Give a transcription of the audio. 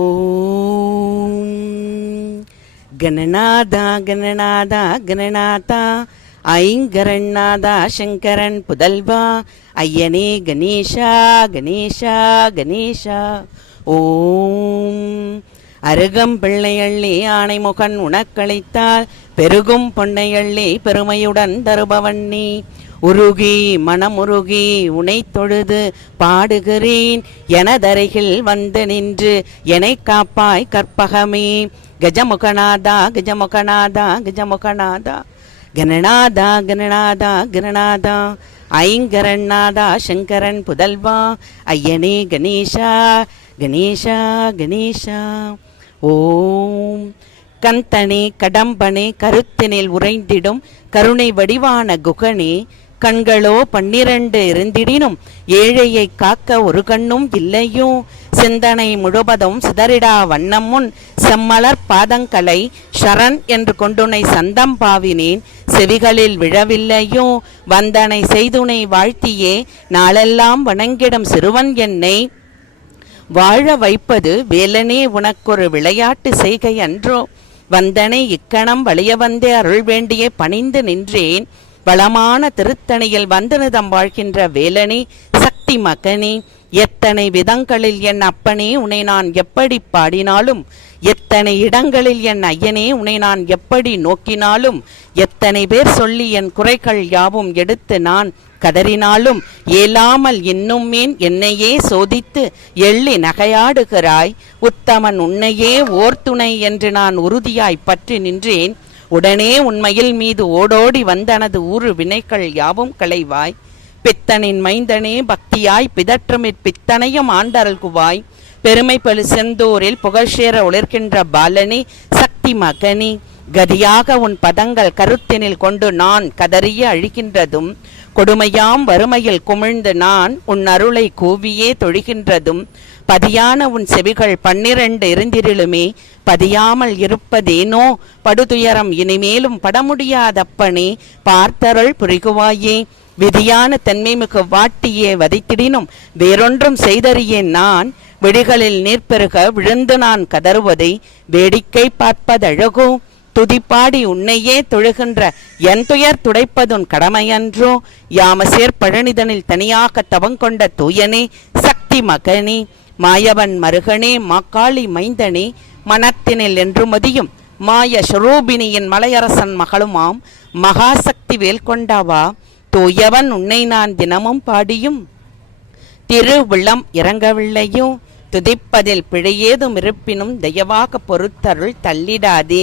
ஓம் கணநாதா கணநாதா கணநாதா ஐங்கரநாதா சங்கரன் புதல்வா ஐயனே கணேஷா கணேஷா கணேஷா. ஓம் அருகம் பிள்ளையள்ளி ஆணைமுகன் உனக்களித்தால் பெருகும் பொன்னையள்ளி பெருமையுடன் தருபவன்னி. உருகி மனமுருகி உனை தொழுது பாடுகிறேன் எனதருகில் வந்து நின்று என்னை காப்பாய் கற்பகமே. கஜமுகநாதா கஜமுகநாதா கஜமுகநாதா கணநாதா கணநாதா கணநாதா ஐங்கரநாதா சங்கரன் புதல்வா ஐயனே கணேஷா கணேஷா கணேஷா. ஓம் கந்தனே கடம்பனே கருத்தினில் உறைந்திடும் கருணை வடிவான குகனே. கண்களோ 12 இருந்திடினும் ஏழையை காக்க ஒரு கண்ணும் இல்லையோ. சிந்தனை முழுவதும் சிதறிடா வண்ணம் முன் செம்மலர் பாதங்களை ஷரண் என்று கொண்டுனை சந்தம் பாவினேன் செவிகளில் விழவில்லையோ. வந்தனை செய்துனை வாழ்த்தியே நாளெல்லாம் வணங்கிடும் சிறுவன் என்னை வாழ வைப்பது வேலனே உனக்கொரு விளையாட்டு செய்கை அன்றோ. வந்தனை இக்கணம் வலிய வந்தே அருள் வேண்டியே பணிந்து நின்றேன். வளமான திருத்தணியில் வந்தனிதம் வாழ்கின்ற வேலனே சக்தி மகனே. எத்தனை விதங்களில் என் அப்பனே உன்னை நான் எப்படி பாடினாலும், எத்தனை இடங்களில் என் ஐயனே உன்னை நான் எப்படி நோக்கினாலும், எத்தனை பேர் சொல்லி என் குறைகள் யாவும் எடுத்து நான் கதறினாலும் ஏலாமல் இன்னுமேன் என்னையே சோதித்து எள்ளி நகையாடுகிறாய். உத்தமன் உன்னையே ஓர்துணை என்று நான் உறுதியாய் பற்றி நின்றேன். உடனே உண்மையில் மீது ஓடோடி வந்தனது ஊறு வினைகள் யாவும் களைவாய். பித்தனின் மைந்தனே பக்தியாய் பிதற்றுமிற் பித்தனையும் ஆண்டருள்குவாய். பெருமை பழு செந்தூரில் புகழ்சேர உளிர்கின்ற பாலனே சக்தி மகனே. கதியாக உன் பதங்கள் கருத்தினில் கொண்டு நான் கதறிய அழிகின்றதும், கொடுமையாம் வறுமையில் குமிழ்ந்து நான் உன் அருளை கூவியே தொழுகின்றதும், பதியான உன் செவிகள் 12 இருந்திருளுமே பதியாமல் இருப்பதேனோ. படுதுயரம் இனிமேலும் படமுடியாதப்பனே பார்த்தருள் புரிகுவாயே. விதியான தன்மைமிகு வாட்டியே வதைத்திடினும் வேறொன்றும் செய்தறியேன் நான். விழிகளில் நீர்பெருக விழுந்து நான் கதறுவதை வேடிக்கை பார்ப்பதழகோ. துதிப்பாடி உன்னையே தொழுகின்ற என் துயர் துடைப்பதுன் கடமையன்றோ. யாமசேர் பழனிதனில் தனியாக தவங்கொண்ட தூயனே சக்தி மகனே. மாயவன் மருகனே மாக்காளி மைந்தனே. மனத்தினில் என்று மதியும் மாய ஸ்வரூபினியின் மலையரசன் மகளுமாம் மகாசக்தி வேல்கொண்டாவா. தூயவன் உன்னை நான் தினமும் பாடியும் திருவிழம் இறங்கவில்லையோ. துதிப்பதில் பிழையேதும் இருப்பினும் தயவாக பொறுத்தருள் தள்ளிடாதே.